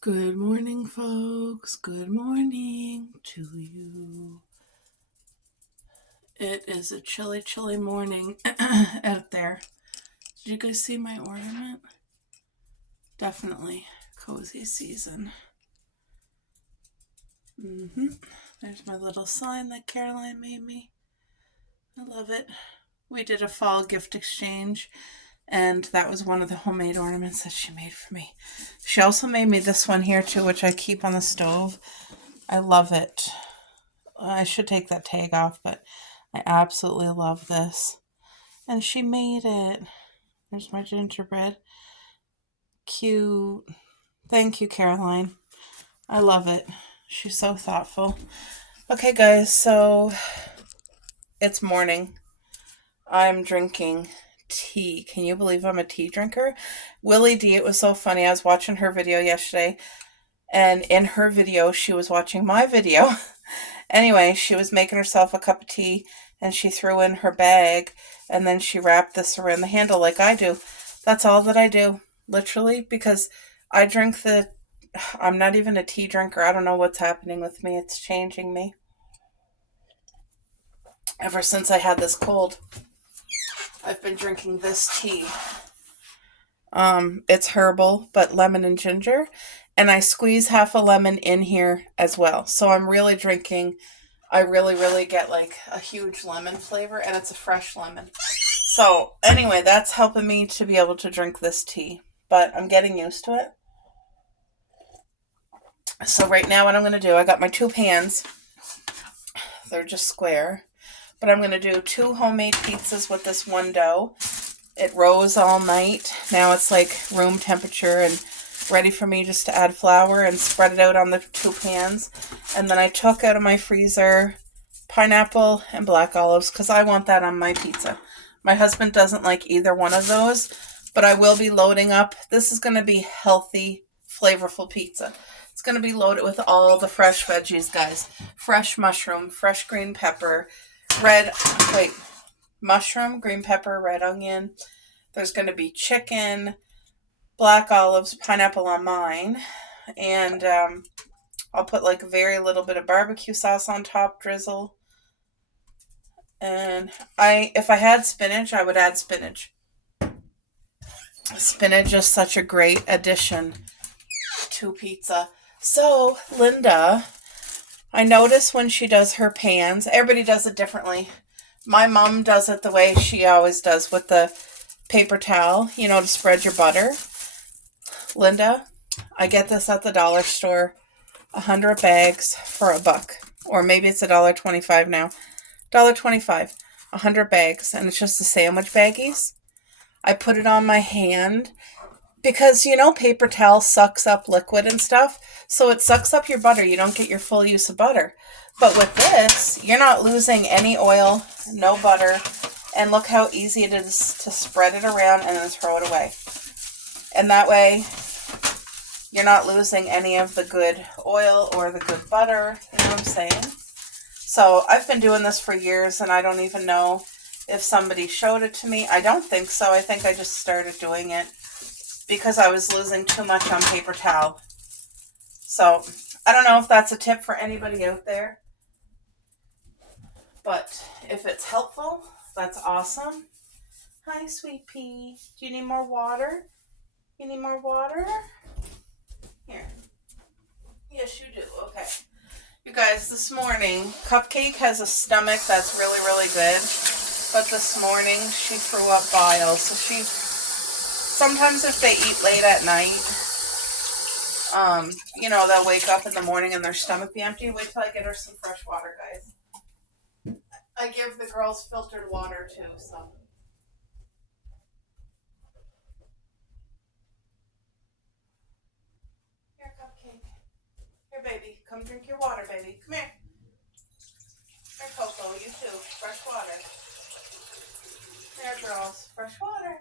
Good morning, folks. Good morning to you. It is a chilly, chilly morning out there. Did you guys see my ornament? Definitely cozy season. There's my little sign that Caroline made me. I love it. We did a fall gift exchange, and that was one of the homemade ornaments that she made for me. She also made me this one here too, which I keep on the stove. I love it. I should take that tag off, but I absolutely love this. And she made it. There's my gingerbread. Cute. Thank you, Caroline. I love it. She's so thoughtful. Okay, guys, so it's morning. I'm drinking tea. Can you believe I'm a tea drinker? Willie D, it was so funny. I was watching her video yesterday, and in her video, she was watching my video. Anyway, she was making herself a cup of tea, and she threw in her bag, and then she wrapped this around the handle like I do. That's all that I do, literally, because I drink I'm not even a tea drinker. I don't know what's happening with me. It's changing me. Ever since I had this cold, I've been drinking this tea. It's herbal, but lemon and ginger, and I squeeze half a lemon in here as well. So I'm really drinking. I really get like a huge lemon flavor, and it's a fresh lemon. So anyway, that's helping me to be able to drink this tea, but I'm getting used to it. So right now what I'm going to do, I got my two pans. They're just square, but I'm going to do 2 homemade pizzas with this one dough. It rose all night. Now it's like room temperature and ready for me just to add flour and spread it out on the 2 pans. And then I took out of my freezer pineapple and black olives because I want that on my pizza. My husband doesn't like either one of those, but I will be loading up. This is going to be healthy, flavorful pizza. It's going to be loaded with all the fresh veggies, guys. Fresh mushroom, fresh green pepper, mushroom, green pepper, red onion. There's going to be chicken, black olives, pineapple on mine, and I'll put like very little bit of barbecue sauce on top, drizzle. And if I had spinach, I would add spinach. Spinach is such a great addition to pizza. So, Linda, I notice when she does her pans, everybody does it differently. My mom does it the way she always does with the paper towel, to spread your butter. Linda, I get this at the dollar store, 100 bags for $1, or maybe it's $1.25 now. $1.25, 100 bags, and it's just the sandwich baggies. I put it on my hand because, paper towel sucks up liquid and stuff, so it sucks up your butter. You don't get your full use of butter. But with this, you're not losing any oil, no butter, and look how easy it is to spread it around and then throw it away. And that way, you're not losing any of the good oil or the good butter, you know what I'm saying? So I've been doing this for years, and I don't even know if somebody showed it to me. I don't think so. I think I just started doing it because I was losing too much on paper towel. So I don't know if that's a tip for anybody out there, but if it's helpful, that's awesome. Hi, sweet pea. Do you need more water? You need more water? Here. Yes, you do. Okay. You guys, this morning, Cupcake has a stomach that's really good, but this morning she threw up bile. So sometimes if they eat late at night, they'll wake up in the morning and their stomach be empty. Wait till I get her some fresh water, guys. I give the girls filtered water too, so. Here, Cupcake. Here, baby. Come drink your water, baby. Come here. Here, Coco. You too. Fresh water. There, girls. Fresh water.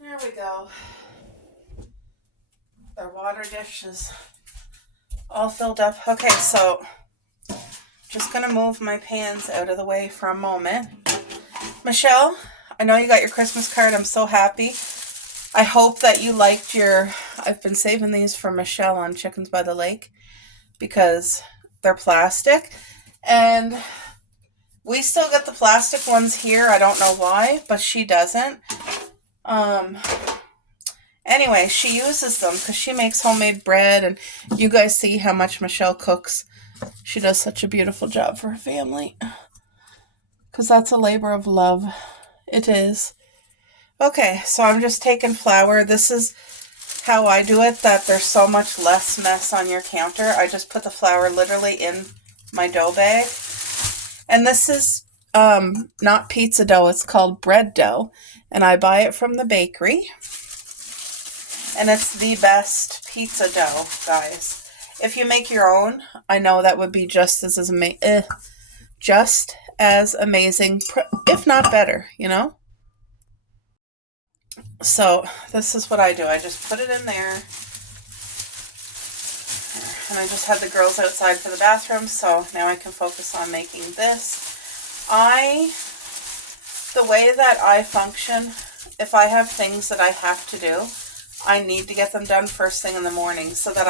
There we go. Their water dish is all filled up. Okay, so just going to move my pans out of the way for a moment. Michelle, I know you got your Christmas card. I'm so happy. I hope that you liked your... I've been saving these for Michelle on Chickens by the Lake because they're plastic. And we still get the plastic ones here. I don't know why, but she doesn't. Anyway, she uses them because she makes homemade bread, and you guys see how much Michelle cooks. She does such a beautiful job for her family because that's a labor of love. It is. Okay, so I'm just taking flour. This is how I do it, that there's so much less mess on your counter. I just put the flour literally in my dough bag. And this is not pizza dough. It's called bread dough. And I buy it from the bakery. And it's the best pizza dough, guys. If you make your own, I know that would be just as amazing, if not better, you know? So this is what I do. I just put it in there. And I just had the girls outside for the bathroom, so now I can focus on making this. The way that I function, if I have things that I have to do, I need to get them done first thing in the morning so that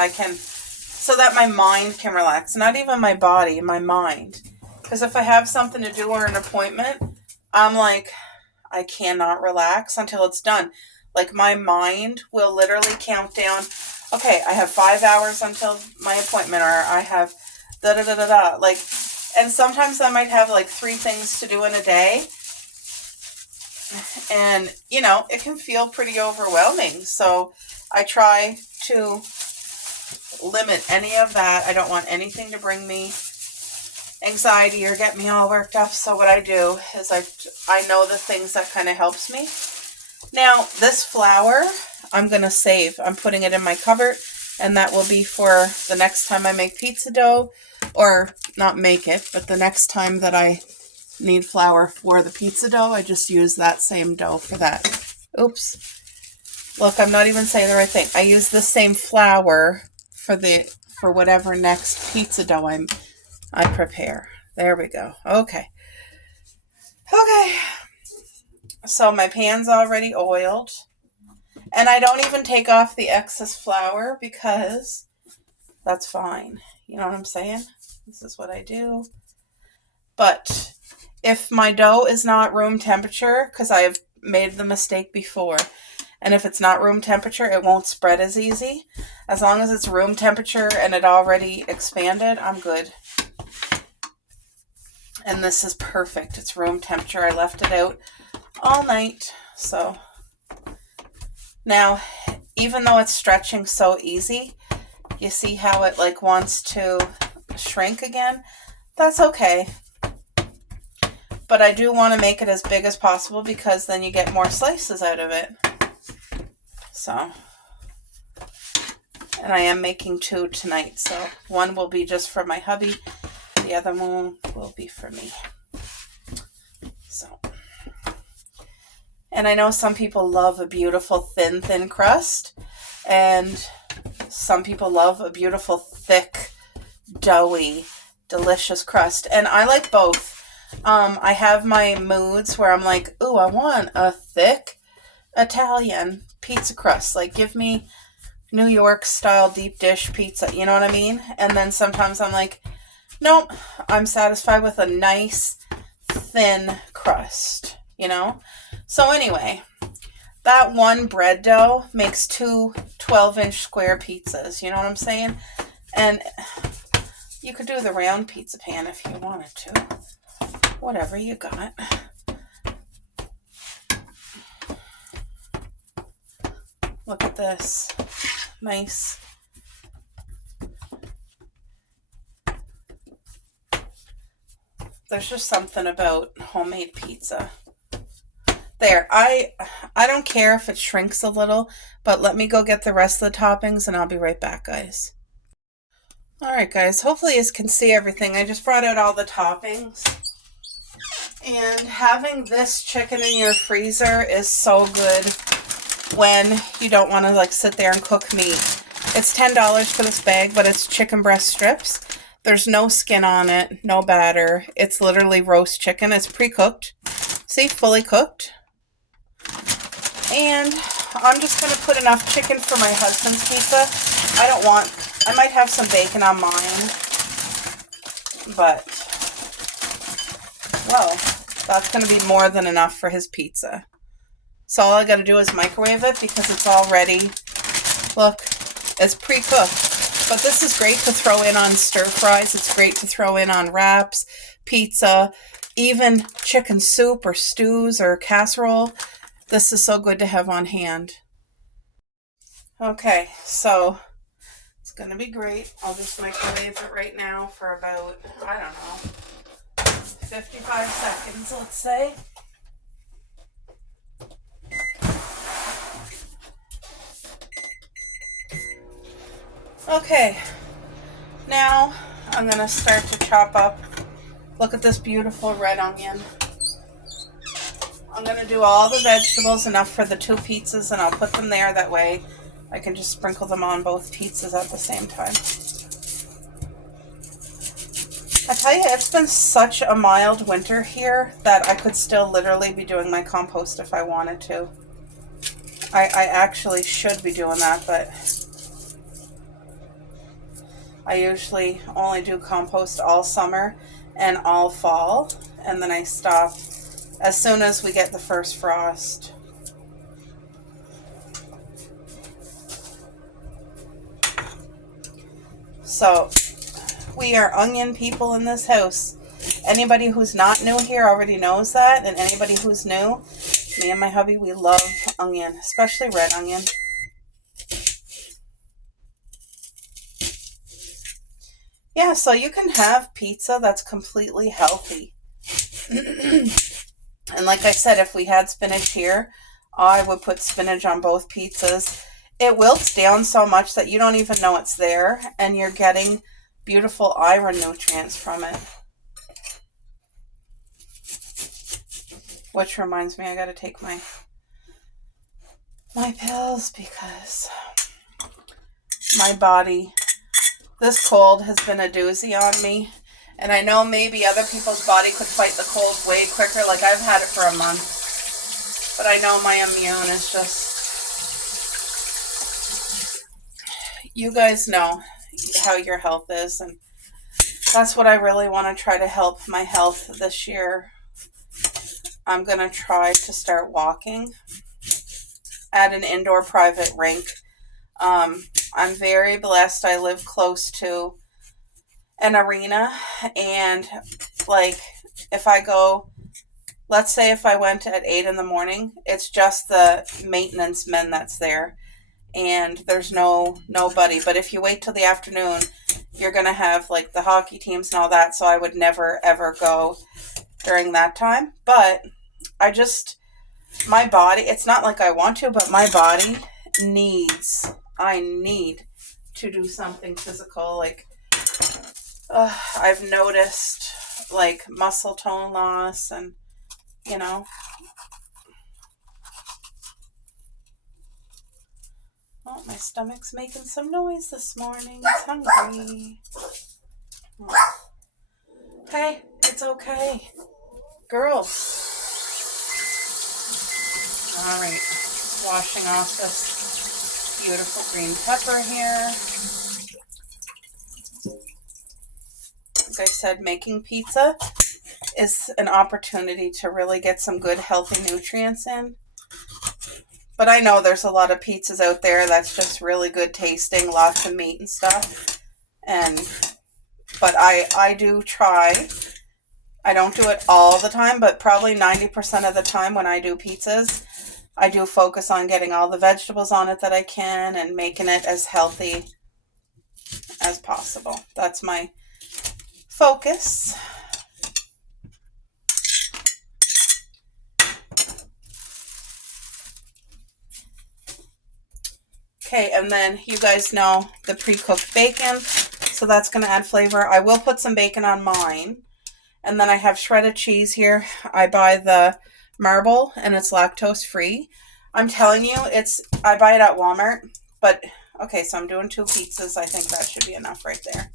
my mind can relax. Not even my body, my mind. Because if I have something to do or an appointment, I'm like, I cannot relax until it's done. Like, my mind will literally count down, okay, I have 5 hours until my appointment, or I have da-da-da-da-da. Like, and sometimes I might have like 3 things to do in a day. And, you know, it can feel pretty overwhelming. So I try to limit any of that. I don't want anything to bring me anxiety or get me all worked up. So what I do is I know the things that kind of helps me. Now, this flour, I'm going to save. I'm putting it in my cupboard, and that will be for the next time I make pizza dough, or not make it, but the next time that I need flour for the pizza dough, I just use that same dough for that. Oops. Look, I'm not even saying the right thing. I use the same flour for whatever next pizza dough I prepare. There we go. Okay. So my pan's already oiled. And I don't even take off the excess flour because that's fine. You know what I'm saying? This is what I do. But if my dough is not room temperature, because I have made the mistake before, and if it's not room temperature, it won't spread as easy. As long as it's room temperature and it already expanded, I'm good. And this is perfect. It's room temperature. I left it out all night. So now, even though it's stretching so easy, you see how it like wants to shrink again? That's okay. But I do want to make it as big as possible because then you get more slices out of it. So, and I am making 2 tonight. So one will be just for my hubby. The other one will be for me. So, and I know some people love a beautiful thin crust. And some people love a beautiful thick, doughy, delicious crust. And I like both. I have my moods where I'm like, ooh, I want a thick Italian pizza crust. Like, give me New York style deep dish pizza. You know what I mean? And then sometimes I'm like, nope, I'm satisfied with a nice thin crust, you know? So anyway, that one bread dough makes 2 12-inch square pizzas. You know what I'm saying? And you could do the round pizza pan if you wanted to. Whatever you got. Look at this. Nice. There's just something about homemade pizza. There, I don't care if it shrinks a little, but let me go get the rest of the toppings and I'll be right back, guys. Alright, guys, hopefully you can see everything. I just brought out all the toppings. And having this chicken in your freezer is so good when you don't want to like sit there and cook meat. It's $10 for this bag, but it's chicken breast strips. There's no skin on it, no batter. It's literally roast chicken. It's pre-cooked. See, fully cooked. And I'm just going to put enough chicken for my husband's pizza. I might have some bacon on mine, but, well, that's going to be more than enough for his pizza. So all I got to do is microwave it because it's all ready. Look, it's pre-cooked. But this is great to throw in on stir fries. It's great to throw in on wraps, pizza, even chicken soup or stews or casserole. This is so good to have on hand. Okay, so it's going to be great. I'll just microwave it right now for about, I don't know, 55 seconds, let's say. Okay, now I'm going to start to chop up. Look at this beautiful red onion. I'm going to do all the vegetables, enough for the 2 pizzas, and I'll put them there. That way I can just sprinkle them on both pizzas at the same time. I tell you, it's been such a mild winter here that I could still literally be doing my compost if I wanted to. I actually should be doing that, but I usually only do compost all summer and all fall, and then I stop as soon as we get the first frost. So, we are onion people in this house. Anybody who's not new here already knows that, and anybody who's new, me and my hubby, we love onion, especially red onion. Yeah, so you can have pizza that's completely healthy. And like I said, if we had spinach here, I would put spinach on both pizzas. It wilts down so much that you don't even know it's there, and you're getting beautiful iron nutrients from it. Which reminds me, I gotta take my pills because my body, this cold has been a doozy on me. And I know maybe other people's body could fight the cold way quicker. Like, I've had it for a month. But I know my immune is just... You guys know how your health is. And that's what I really want to try to help my health this year. I'm going to try to start walking at an indoor private rink. I'm very blessed. I live close to an arena, and like, if I go, let's say if I went at 8 in the morning, it's just the maintenance men that's there, and there's nobody. But if you wait till the afternoon, you're gonna have like the hockey teams and all that, so I would never ever go during that time. But my body, it's not like I want to, but my body I need to do something physical. Like, I've noticed like muscle tone loss, and oh, my stomach's making some noise this morning. It's hungry. Hey, it's okay, girl. All right, washing off this beautiful green pepper here. Like I said, making pizza is an opportunity to really get some good healthy nutrients in. But I know there's a lot of pizzas out there that's just really good tasting, lots of meat and stuff. But I do try. I don't do it all the time, but probably 90% of the time when I do pizzas, I do focus on getting all the vegetables on it that I can and making it as healthy as possible. That's my focus. Okay, and then you guys know the pre-cooked bacon, so that's going to add flavor. I will put some bacon on mine. And then I have shredded cheese here. I buy the Marble, and it's lactose free. I'm telling you, I buy it at Walmart. But, okay, so I'm doing 2 pizzas. I think that should be enough right there.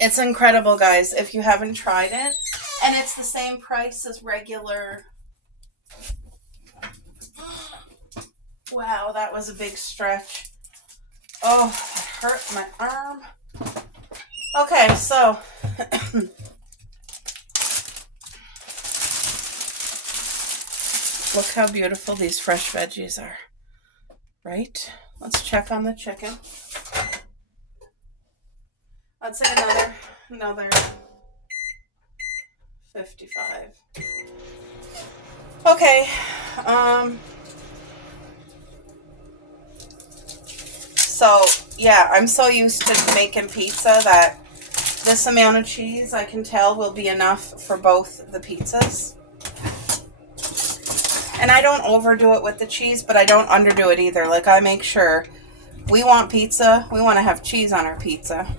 It's incredible, guys. If you haven't tried it, And it's the same price as regular. Wow, that was a big stretch. Oh, it hurt my arm. Okay, so look how beautiful these fresh veggies are, right? Let's check on the chicken. I'd say another 55. Okay, so yeah, I'm so used to making pizza that this amount of cheese, I can tell, will be enough for both the pizzas. And I don't overdo it with the cheese, but I don't underdo it either. Like, I make sure we want pizza, we want to have cheese on our pizza.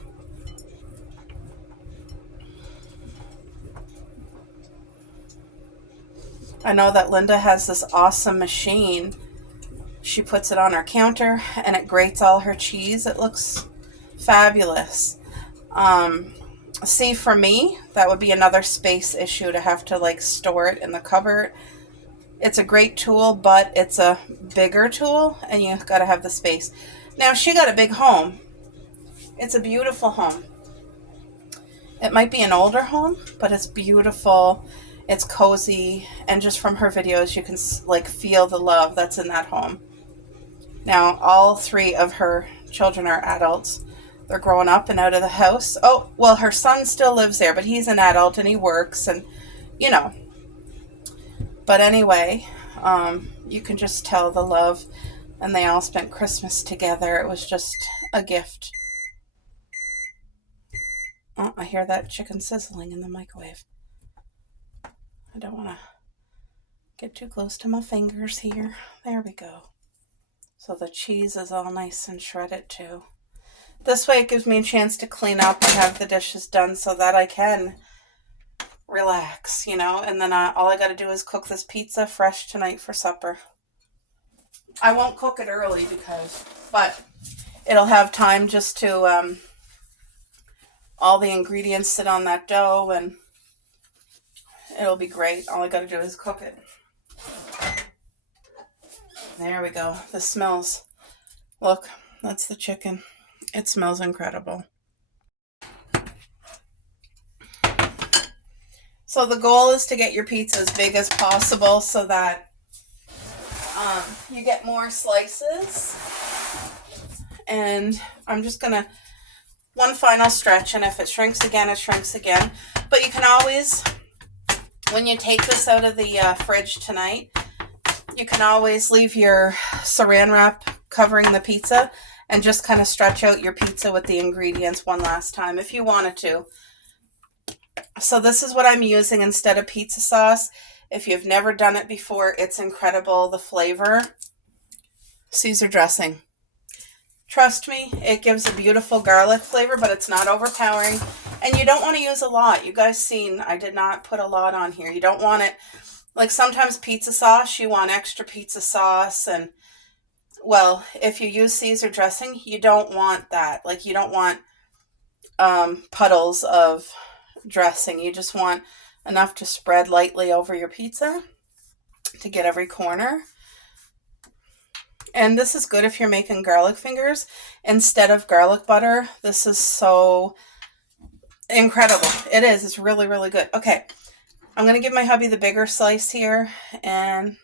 I know that Linda has this awesome machine. She puts it on her counter and it grates all her cheese. It looks fabulous. See, for me, that would be another space issue to have to like store it in the cupboard. It's a great tool, but it's a bigger tool and you got to have the space. Now, she got a big home. It's a beautiful home. It might be an older home, but it's beautiful. It's cozy, and just from her videos, you can like feel the love that's in that home. Now, all 3 of her children are adults. They're growing up and out of the house. Oh, well, her son still lives there, but he's an adult and he works and, you know. But anyway, you can just tell the love, and they all spent Christmas together. It was just a gift. Oh, I hear that chicken sizzling in the microwave. I don't want to get too close to my fingers here. There we go. So the cheese is all nice and shredded too. This way it gives me a chance to clean up and have the dishes done so that I can relax, you know, and then all I got to do is cook this pizza fresh tonight for supper. I won't cook it early but it'll have time just to, all the ingredients sit on that dough and it'll be great. All I got to do is cook it. There we go. This smells. Look, that's the chicken. It smells incredible. So the goal is to get your pizza as big as possible so that you get more slices. And I'm just going to, one final stretch, and if it shrinks again, it shrinks again. But you can always, when you take this out of the fridge tonight, you can always leave your saran wrap covering the pizza and just kind of stretch out your pizza with the ingredients one last time if you wanted to. So this is what I'm using instead of pizza sauce. If you've never done it before, it's incredible, the flavor. Caesar dressing. Trust me, it gives a beautiful garlic flavor, but it's not overpowering. And you don't want to use a lot. You guys seen, I did not put a lot on here. You don't want it, like sometimes pizza sauce, you want extra pizza sauce. And, well, if you use Caesar dressing, you don't want that. Like, you don't want puddles of dressing. You just want enough to spread lightly over your pizza to get every corner. And this is good if you're making garlic fingers instead of garlic butter. This is so incredible. It is. It's really, really good. Okay. I'm going to give my hubby the bigger slice here. And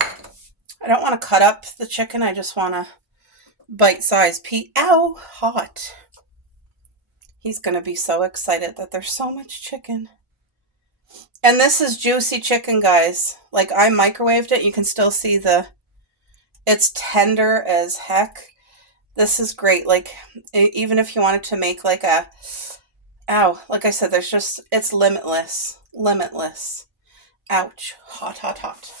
I don't want to cut up the chicken. I just want to bite-size piece. Ow! Hot. He's going to be so excited that there's so much chicken. And this is juicy chicken, guys. Like, I microwaved it. You can still see it's tender as heck. This is great. Like, even if you wanted to make like like I said, it's limitless. Limitless. Ouch. Hot, hot, hot.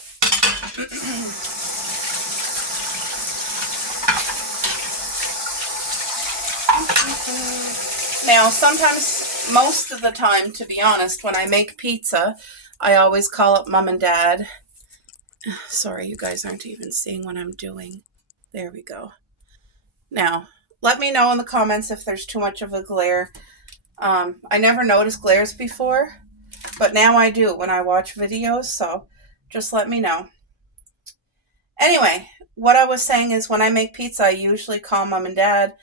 Now, sometimes, most of the time, to be honest, when I make pizza, I always call up Mom and Dad. Sorry, you guys aren't even seeing what I'm doing. There we go. Now, let me know in the comments if there's too much of a glare. I never noticed glares before, But now I do when I watch videos, so just let me know. Anyway, what I was saying is when I make pizza, I usually call mom and dad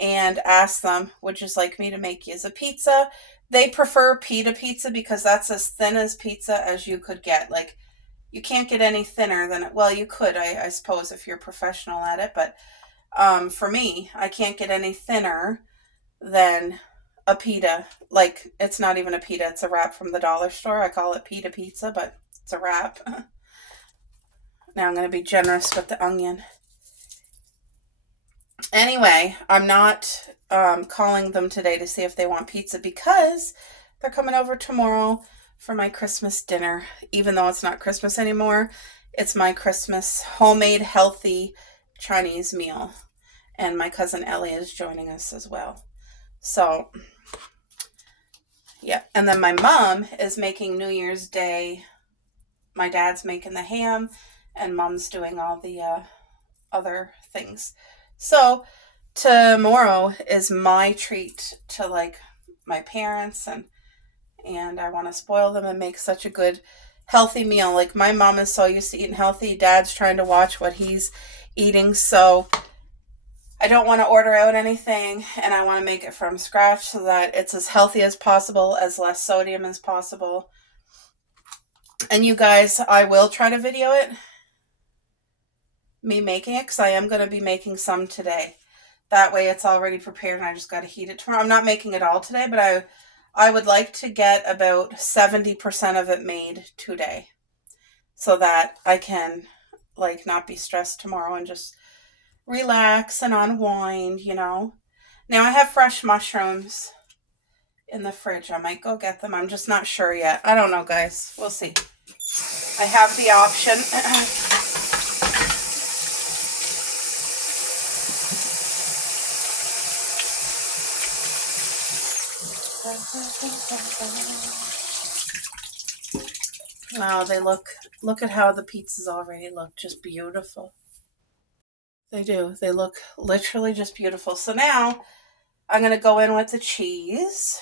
and ask them, would you like me to make you a pizza? They prefer pita pizza because that's as thin as pizza as you could get. Like, you can't get any thinner than it. Well, you could, I suppose, if you're professional at it. But for me, I can't get any thinner than a pita. Like, it's not even a pita. It's a wrap from the dollar store. I call it pita pizza, but it's a wrap. Now I'm going to be generous with the onion. Anyway, I'm not calling them today to see if they want pizza because they're coming over tomorrow for my Christmas dinner. Even though it's not Christmas anymore, it's my Christmas homemade healthy Chinese meal. And my cousin Ellie is joining us as well. So, yeah. And then my mom is making New Year's Day. My dad's making the ham and mom's doing all the other things. So tomorrow is my treat to like my parents, and I want to spoil them and make such a good healthy meal. Like, my mom is so used to eating healthy. Dad's trying to watch what he's eating, so I don't want to order out anything, and I want to make it from scratch so that it's as healthy as possible, as less sodium as possible. And you guys, I will try to video it, me making it, because I am going to be making some today. That way it's already prepared and I just got to heat it tomorrow. I'm not making it all today, but I would like to get about 70% of it made today so that I can like not be stressed tomorrow and just relax and unwind, you know. Now I have fresh mushrooms in the fridge. I might go get them. I'm just not sure yet. I don't know, guys. We'll see. I have the option. Wow, they look at how the pizzas already look, just beautiful. They do. They look literally just beautiful. So now I'm going to go in with the cheese.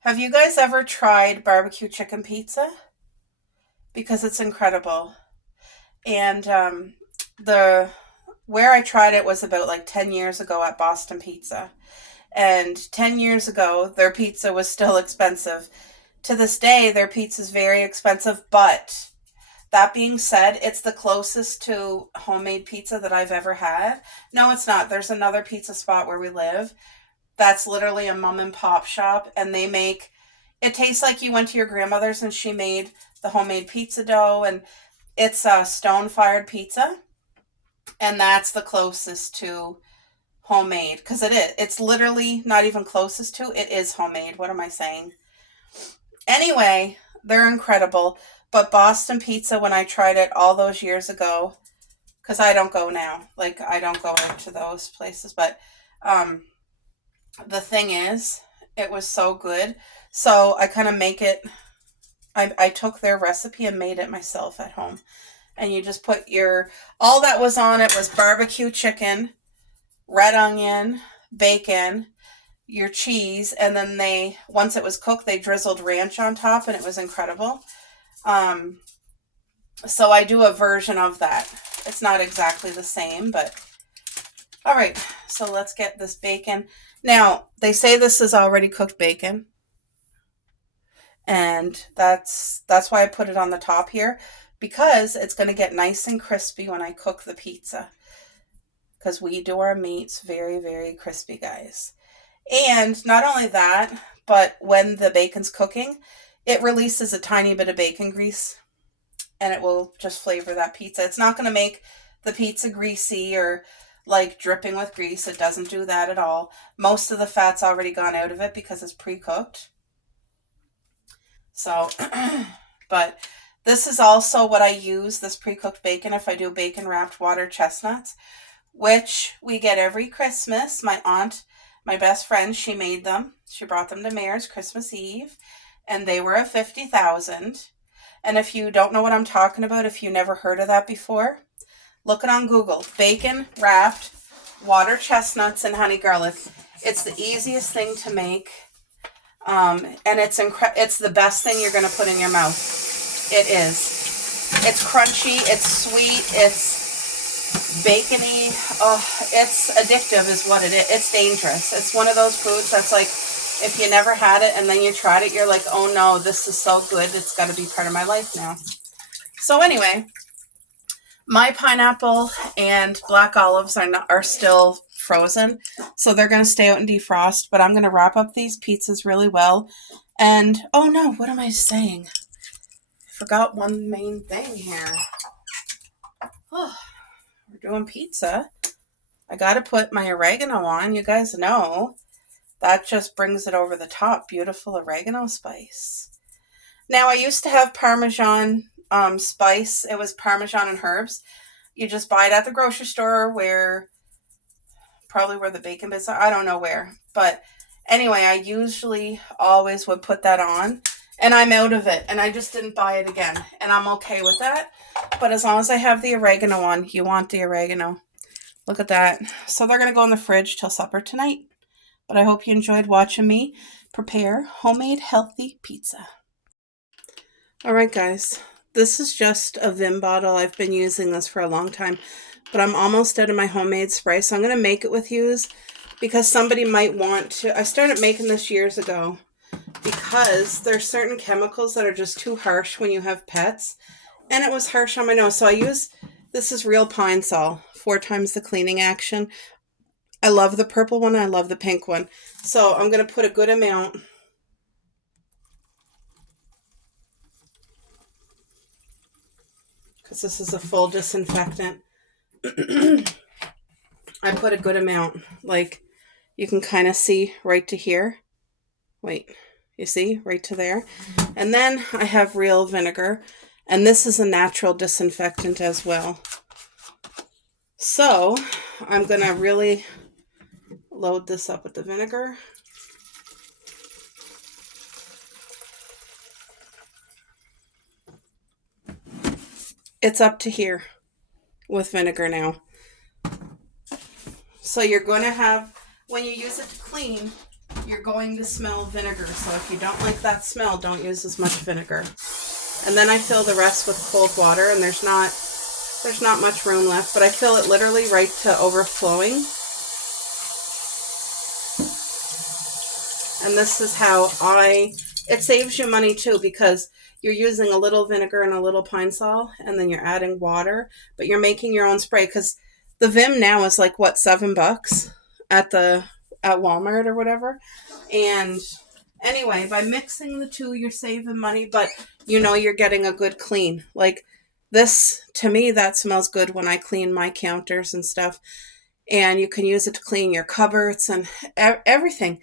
Have you guys ever tried barbecue chicken pizza? Because it's incredible. And where I tried it was about like 10 years ago at Boston Pizza. And 10 years ago, their pizza was still expensive. To this day, their pizza is very expensive, but that being said, it's the closest to homemade pizza that I've ever had. No, it's not. There's another pizza spot where we live that's literally a mom and pop shop, and they make, it tastes like you went to your grandmother's and she made the homemade pizza dough, and it's a stone-fired pizza, and that's the closest to homemade, because it's literally not even closest to, it is homemade. What am I saying? Anyway, they're incredible. But Boston Pizza, when I tried it all those years ago, because I don't go now, like I don't go into those places, but the thing is, it was so good. So I kind of make it, I took their recipe and made it myself at home. And you just put all that was on it was barbecue chicken, red onion, bacon, your cheese, and then once it was cooked, they drizzled ranch on top, and it was incredible. So I do a version of that. It's not exactly the same, but all right. So let's get this bacon. Now, they say this is already cooked bacon, and that's why I put it on the top here, because it's going to get nice and crispy when I cook the pizza, because we do our meats very, very crispy, guys. And not only that, but when the bacon's cooking, it releases a tiny bit of bacon grease, and it will just flavor that pizza. It's not going to make the pizza greasy or like dripping with grease. It doesn't do that at all. Most of the fat's already gone out of it because it's pre-cooked. So, but this is also what I use, this pre-cooked bacon, if I do bacon wrapped water chestnuts, which we get every Christmas. My aunt, my best friend, she made them. She brought them to Mayor's Christmas Eve, and they were a 50,000. And if you don't know what I'm talking about, if you never heard of that before, look it on Google. Bacon wrapped water chestnuts and honey garlic. It's the easiest thing to make. And it's the best thing you're going to put in your mouth. It is. It's crunchy, it's sweet, it's bacony. Oh, it's addictive is what it is. It's dangerous. It's one of those foods that's like, if you never had it and then you tried it, you're like, oh no, this is so good. It's got to be part of my life now. So anyway, my pineapple and black olives are still frozen. So they're going to stay out and defrost. But I'm going to wrap up these pizzas really well. And, oh no, what am I saying? Forgot one main thing here. Oh, we're doing pizza. I got to put my oregano on. You guys know that just brings it over the top. Beautiful oregano spice. Now, I used to have Parmesan spice. It was Parmesan and herbs. You just buy it at the grocery store probably where the bacon bits are. I don't know where. But anyway, I usually always would put that on. And I'm out of it, and I just didn't buy it again, and I'm okay with that. But as long as I have the oregano on, you want the oregano. Look at that. So they're going to go in the fridge till supper tonight. But I hope you enjoyed watching me prepare homemade healthy pizza. All right, guys. This is just a Vim bottle. I've been using this for a long time, but I'm almost out of my homemade spray, so I'm going to make it with yous because somebody might want to. I started making this years ago, because there's certain chemicals that are just too harsh when you have pets. And it was harsh on my nose. So this is real Pine Sol, 4 times the cleaning action. I love the purple one. I love the pink one. So I'm going to put a good amount. Because this is a full disinfectant. I put a good amount. Like, you can kind of see right to here. Wait. You see, right to there. And then I have real vinegar. And this is a natural disinfectant as well. So I'm going to really load this up with the vinegar. It's up to here with vinegar now. So you're going to have, when you use it to clean, you're going to smell vinegar. So if you don't like that smell, don't use as much vinegar. And then I fill the rest with cold water, and there's not much room left, but I fill it literally right to overflowing. And this is how it saves you money too, because you're using a little vinegar and a little Pine Sol, and then you're adding water, but you're making your own spray, because the Vim now is like, what, $7 at Walmart or whatever. And anyway, by mixing the two, you're saving money, but you're getting a good clean. Like this, to me, that smells good when I clean my counters and stuff. And you can use it to clean your cupboards and everything.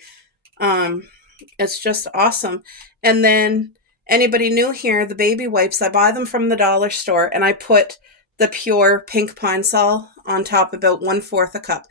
It's just awesome. And then anybody new here, the baby wipes, I buy them from the dollar store, and I put the pure pink Pine Sol on top, about 1/4 a cup.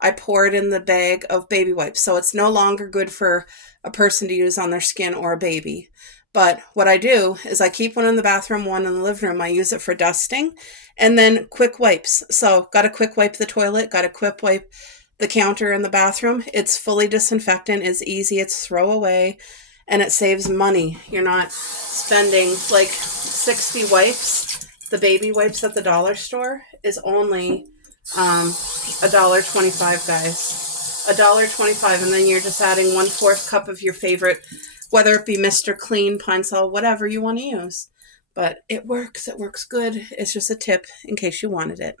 I pour it in the bag of baby wipes. So it's no longer good for a person to use on their skin or a baby. But what I do is I keep one in the bathroom, one in the living room. I use it for dusting, and then quick wipes. So got to quick wipe the toilet, got to quick wipe the counter in the bathroom. It's fully disinfectant. It's easy. It's throwaway, and it saves money. You're not spending like 60 wipes. The baby wipes at the dollar store is only $1.25, guys. $1.25, and then you're just adding 1/4 cup of your favorite, whether it be Mr. Clean, Pine Sol, whatever you want to use. But it works. It works good. It's just a tip in case you wanted it.